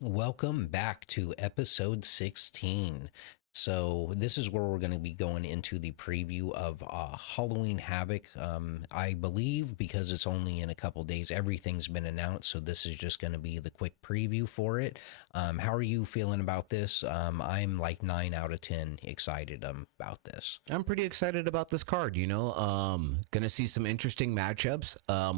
Welcome back to episode 16. So, this is where we're going to be going into the preview of Halloween Havoc. I believe because it's only in a couple days, everything's been announced. So, this is just going to be the quick preview for it. How are you feeling about this? I'm like 9 out of 10 excited about this. I'm pretty excited about this card, gonna see some interesting matchups.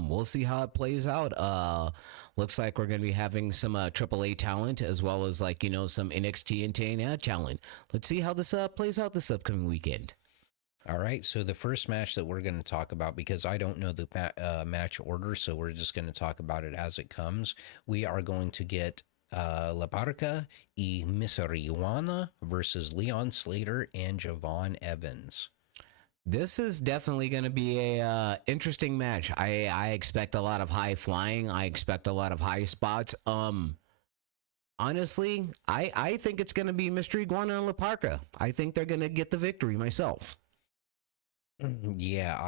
We'll see how it plays out. Looks like we're gonna be having some AAA talent as well as some NXT and TNA talent. Let's see how this plays out this upcoming weekend. All right, so the first match that we're going to talk about, because I don't know the match order, so we're just going to talk about it as it comes. We are going to get La Parca y Miserijuana versus Leon Slater and Javon Evans. This is definitely going to be a interesting match. I expect a lot of high flying. I expect a lot of high spots. Honestly, I think it's going to be Mystery Iguana and La Parca. I think they're going to get the victory myself. Yeah,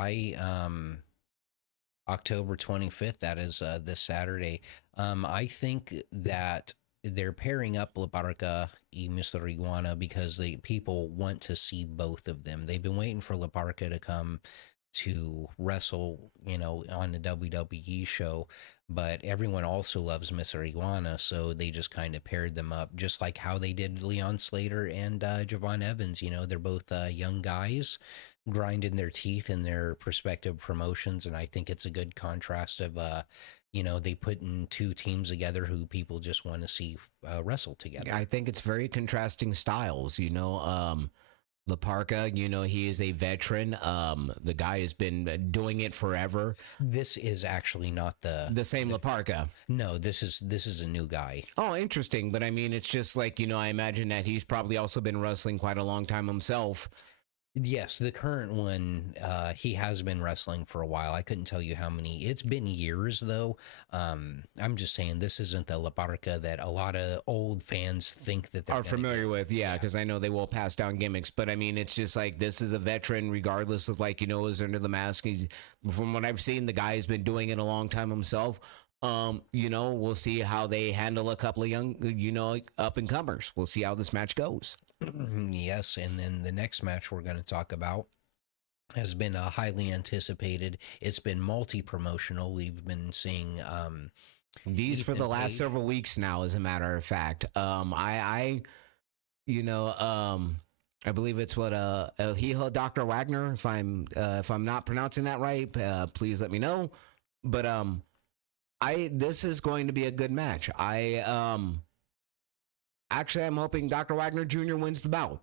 October 25th, that is this Saturday. I think that they're pairing up La Parca y Mr. Iguana because the people want to see both of them. They've been waiting for La Parca to come to wrestle, on the WWE show, but everyone also loves Mr. Iguana, so they just kind of paired them up, just like how they did Leon Slater and Javon Evans. They're both young guys grinding their teeth in their prospective promotions, and I think it's a good contrast of they put in two teams together who people just want to see wrestle together. I think it's very contrasting styles. La Parca, he is a veteran. The guy has been doing it forever. This is actually not the same La Parca. No, this is a new guy. Oh, interesting. But I mean, it's just like, I imagine that he's probably also been wrestling quite a long time himself. Yes, the current one, he has been wrestling for a while. I couldn't tell you how many. It's been years, though. I'm just saying this isn't the La Parca that a lot of old fans think that they're familiar with. Yeah, because I know they will pass down gimmicks. But I mean, it's just like this is a veteran, regardless of is under the mask. From what I've seen, the guy has been doing it a long time himself. We'll see how they handle a couple of young, up and comers. We'll see how this match goes. Yes, and then the next match we're going to talk about has been highly anticipated. It's been multi-promotional. We've been seeing these for the last several weeks now, as a matter of fact. I believe it's what Hijo Dr. Wagner. If I'm not pronouncing that right, please let me know. But this is going to be a good match. Actually, I'm hoping Dr. Wagner Jr. wins the bout.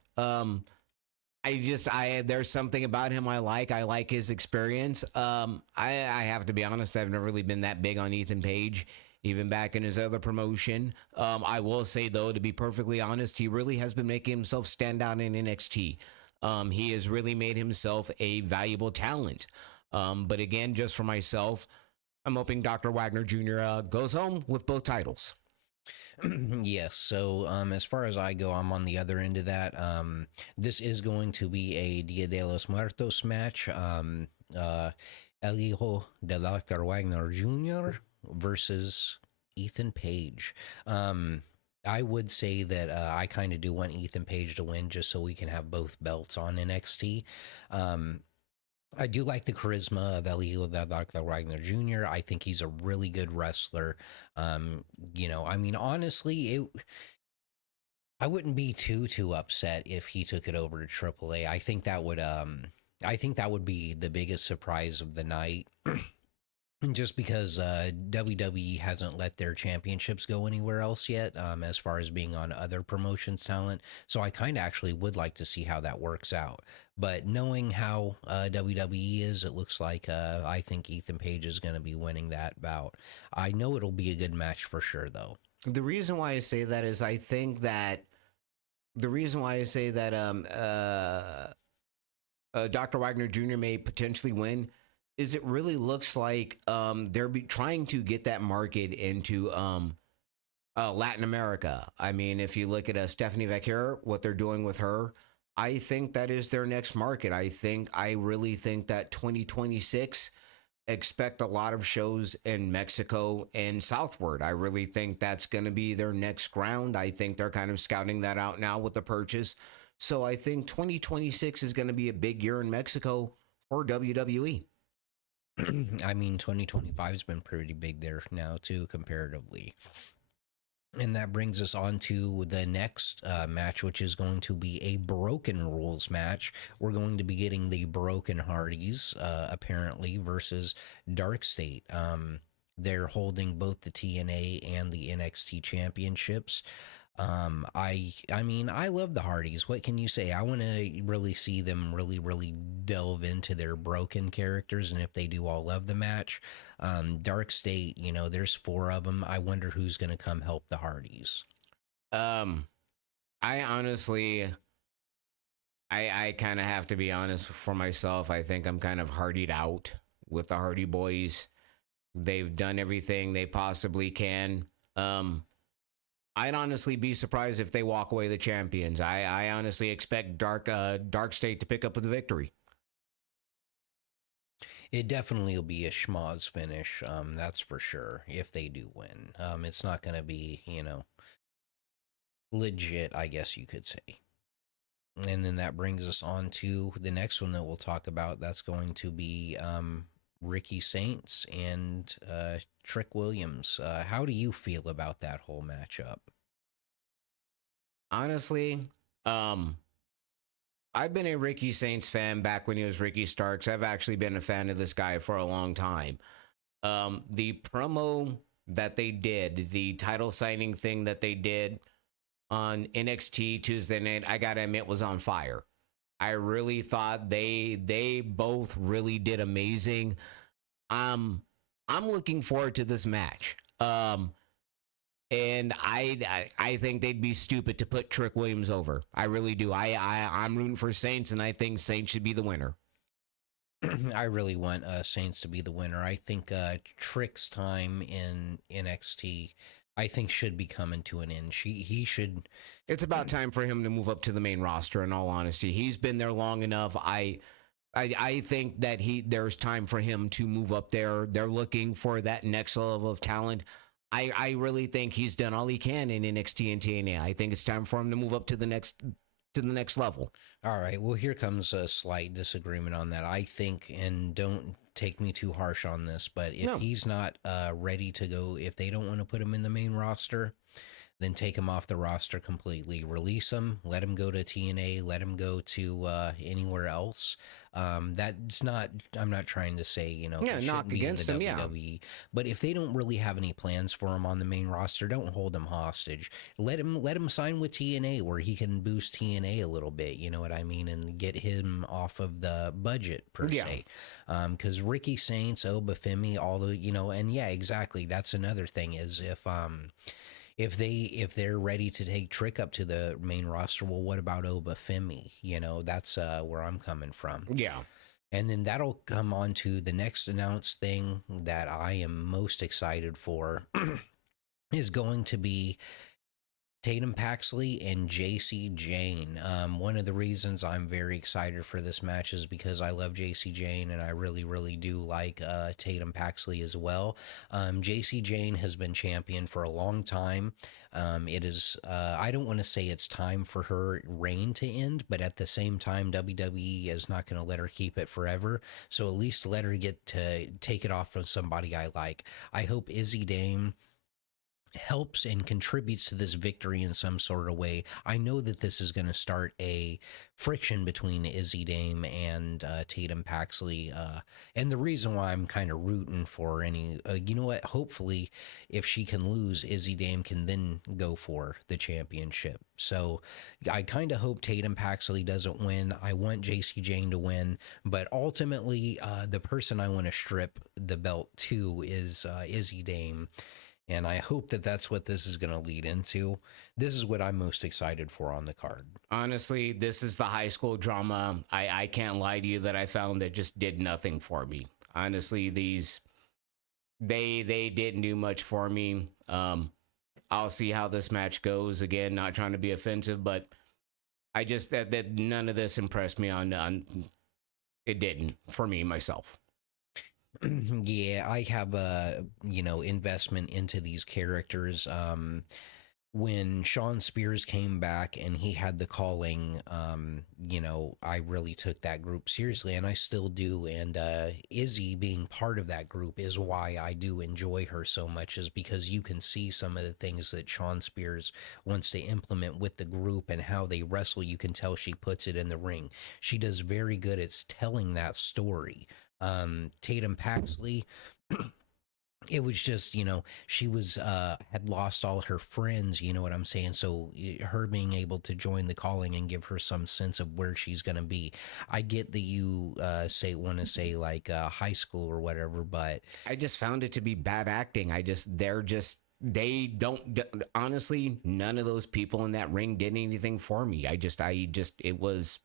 There's something about him I like. I like his experience. I have to be honest, I've never really been that big on Ethan Page, even back in his other promotion. I will say, though, to be perfectly honest, he really has been making himself stand out in NXT. He has really made himself a valuable talent. But again, just for myself, I'm hoping Dr. Wagner Jr. Goes home with both titles. Yes, so as far as I go, I'm on the other end of that. This is going to be a Dia de los Muertos match. El Hijo de Dr. Wagner Jr. versus Ethan Page. I would say that I kind of do want Ethan Page to win just so we can have both belts on NXT. I do like the charisma of Elio Dr. Wagner Jr. I think he's a really good wrestler. Honestly, I wouldn't be too upset if he took it over to AAA. I think that would be the biggest surprise of the night. Just because WWE hasn't let their championships go anywhere else yet, as far as being on other promotions' talent. So I kind of actually would like to see how that works out. But knowing how WWE is, it looks like I think Ethan Page is going to be winning that bout. I know it'll be a good match for sure, though. The reason why I say that is I think that Dr. Wagner Jr. may potentially win is it really looks like they're trying to get that market into Latin America. I mean, if you look at Stephanie Vaquer, what they're doing with her, I think that is their next market. I really think that 2026 expect a lot of shows in Mexico and southward. I really think that's going to be their next ground. I think they're kind of scouting that out now with the purchase. So I think 2026 is going to be a big year in Mexico for WWE. I mean, 2025 has been pretty big there now too, comparatively. And that brings us on to the next match, which is going to be a broken rules match. We're going to be getting the Broken Hardys, apparently, versus Dark State. They're holding both the TNA and the NXT championships. I mean, I love the Hardys. What can you say? I want to really see them really delve into their broken characters, and if they do, I'll love the match. Dark State, you know, there's four of them. I wonder who's going to come help the Hardys. Um, I honestly, I kind of have to be honest for myself. I think I'm kind of hardied out with the Hardy Boys. They've done everything they possibly can. I'd honestly be surprised if they walk away the champions. I honestly expect Dark State to pick up the victory. It definitely will be a schmoz finish. That's for sure. If they do win, it's not going to be, you know, legit, I guess you could say. And then that brings us on to the next one that we'll talk about. That's going to be Ricky Saints and Trick Williams. How do you feel about that whole matchup? Honestly, I've been a Ricky Saints fan back when he was Ricky Starks. I've actually been a fan of this guy for a long time. The promo that they did, the title signing thing that they did on NXT Tuesday night, I gotta admit, was on fire. I really thought they both really did amazing. I'm looking forward to this match. And I think they'd be stupid to put Trick Williams over. I really do. I'm rooting for Saints, and I think Saints should be the winner. I really want Saints to be the winner. I think Trick's time in NXT, I think, should be coming to an end. He should. It's about time for him to move up to the main roster. In all honesty, he's been there long enough. I think that there's time for him to move up there. They're looking for that next level of talent. I really think he's done all he can in NXT and TNA. I think it's time for him to move up to the next level. All right. Well, here comes a slight disagreement on that. I think, and don't take me too harsh on this, but if he's not ready to go, if they don't want to put him in the main roster, then take him off the roster completely. Release him. Let him go to TNA. Let him go to anywhere else. That's not. I'm not trying to say, you know, knock against him. WWE. But if they don't really have any plans for him on the main roster, don't hold him hostage. Let him sign with TNA where he can boost TNA a little bit. You know what I mean, and get him off of the budget per se. Because Ricky Saints, Obafemi, all the, you know, and yeah, exactly. That's another thing is if they're ready to take Trick up to the main roster, well, what about Obafemi? You know, that's where I'm coming from. Yeah. And then that'll come on to the next announced thing that I am most excited for is going to be Tatum Paxley and JC Jane. One of the reasons I'm very excited for this match is because I love JC Jane and I really do like Tatum Paxley as well. JC Jane has been champion for a long time. It is, I don't want to say it's time for her reign to end, but at the same time, WWE is not going to let her keep it forever. So at least let her get to take it off from somebody I like. I hope Izzy Dame helps and contributes to this victory in some sort of way. I know that this is going to start a friction between Izzy Dame and Tatum Paxley. And the reason why I'm kind of rooting for you know what, hopefully if she can lose, Izzy Dame can then go for the championship. So I kind of hope Tatum Paxley doesn't win. I want JC Jane to win, but ultimately the person I want to strip the belt to is Izzy Dame. And I hope that that's what this is going to lead into. This is what I'm most excited for on the card. Honestly, this is the high school drama. I can't lie to you that I found that just did nothing for me. Honestly, they didn't do much for me. I'll see how this match goes. Again, not trying to be offensive, but I just that none of this impressed me on it didn't for me myself. Yeah, I have a investment into these characters. When Sean Spears came back and he had the calling, I really took that group seriously, and I still do. And Izzy being part of that group is why I do enjoy her so much, is because you can see some of the things that Sean Spears wants to implement with the group and how they wrestle. You can tell she puts it in the ring. She does very good at telling that story. Tatum Paxley, it was just she was had lost all her friends, you know what I'm saying, so her being able to join the calling and give her some sense of where she's going to be. I get that you say want to say like high school or whatever, but I just found it to be bad acting. They don't, honestly, none of those people in that ring did anything for me. It was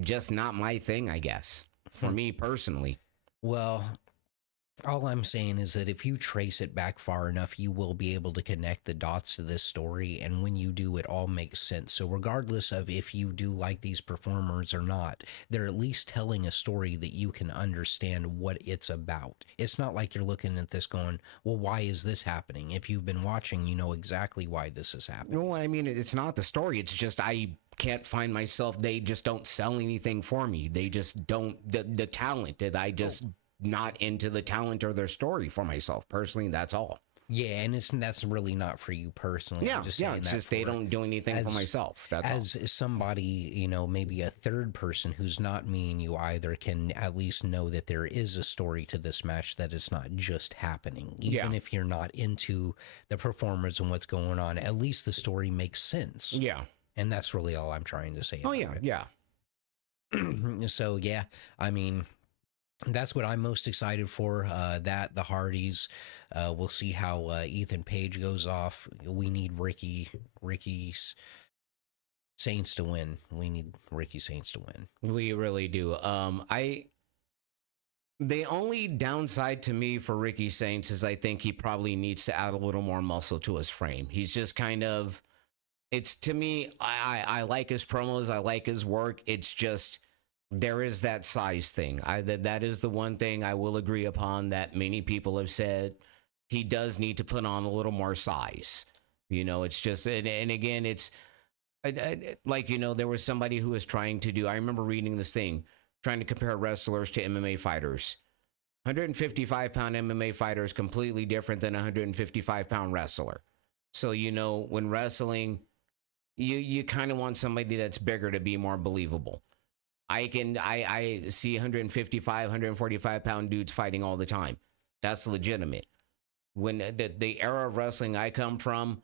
just not my thing, I guess, for hmm, me personally. well, all I'm saying is that if you trace it back far enough, you will be able to connect the dots to this story. And when you do, it all makes sense. So, regardless of if you do like these performers or not, they're at least telling a story that you can understand what it's about. It's not like you're looking at this going, well, why is this happening? If you've been watching, you know exactly why this is happening. No, I mean, it's not the story. It's just I can't find myself. They just don't sell anything for me. They just don't, the talent that I Oh, just not into the talent or their story for myself personally. That's all. yeah, and that's really not for you personally. I'm Yeah, just yeah. saying It's that just they for don't do anything for as myself. That's all. as somebody, maybe a third person who's not me and you either, can at least know that there is a story to this match, that it's not just happening. Yeah, Even if you're not into the performers and what's going on, at least the story makes sense. yeah. And that's really all I'm trying to say Oh about yeah, yeah. it. So yeah, I mean, that's what I'm most excited for. That the Hardys. We'll see how Ethan Page goes off. We need Ricky's Saints to win. We need Ricky Saints to win. We really do. I The only downside to me for Ricky Saints is I think he probably needs to add a little more muscle to his frame. He's just kind of, it's to me, I like his promos, I like his work. It's just there is that size thing. That is the one thing I will agree upon that many people have said. He does need to put on a little more size. It's just, and again, it's like, there was somebody who was trying to do, I remember reading this thing, trying to compare wrestlers to MMA fighters. 155-pound MMA fighter is completely different than a 155-pound wrestler. So, when wrestling, you kind of want somebody that's bigger to be more believable. I see 155, 145-pound dudes fighting all the time. That's legitimate. When the era of wrestling I come from,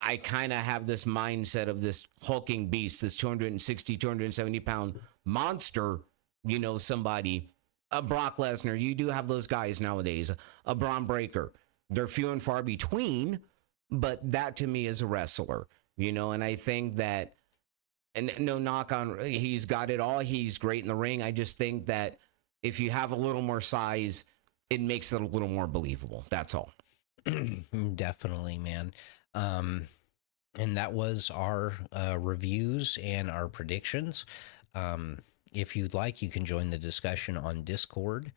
I kind of have this mindset of this hulking beast, this 260, 270-pound monster, somebody, a Brock Lesnar. You do have those guys nowadays, a Braun Breaker. They're few and far between, but that to me is a wrestler, and I think that, and no knock on, he's got it all. He's great in the ring. I just think that if you have a little more size, it makes it a little more believable. That's all. Definitely, man. Um, and that was our reviews and our predictions. Um, if you'd like, you can join the discussion on Discord.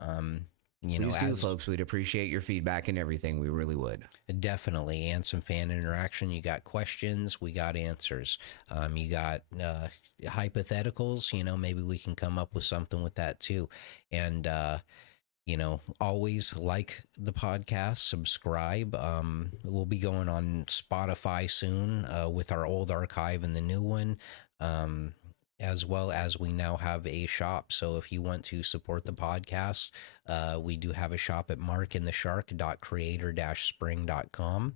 Um, Please do, as folks. We'd appreciate your feedback and everything. We really would. definitely, and some fan interaction. You got questions, we got answers. You got hypotheticals. Maybe we can come up with something with that too. And always like the podcast, subscribe. We'll be going on Spotify soon with our old archive and the new one. Um, as well as we now have a shop. So if you want to support the podcast, we do have a shop at markandtheshark.creator-spring.com.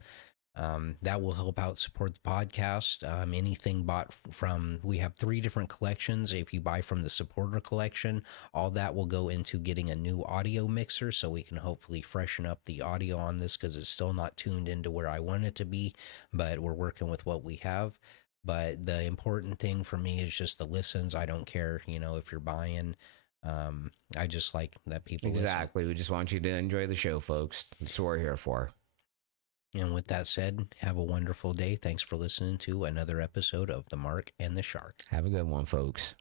That will help out support the podcast. Anything bought from, we have 3 different collections. If you buy from the supporter collection, all that will go into getting a new audio mixer so we can hopefully freshen up the audio on this, because it's still not tuned into where I want it to be, but we're working with what we have. But the important thing for me is just the listens. I don't care, if you're buying. I just like that people listen. Exactly. We just want you to enjoy the show, folks. That's what we're here for. And with that said, have a wonderful day. Thanks for listening to another episode of The Mark and the Shark. Have a good one, folks.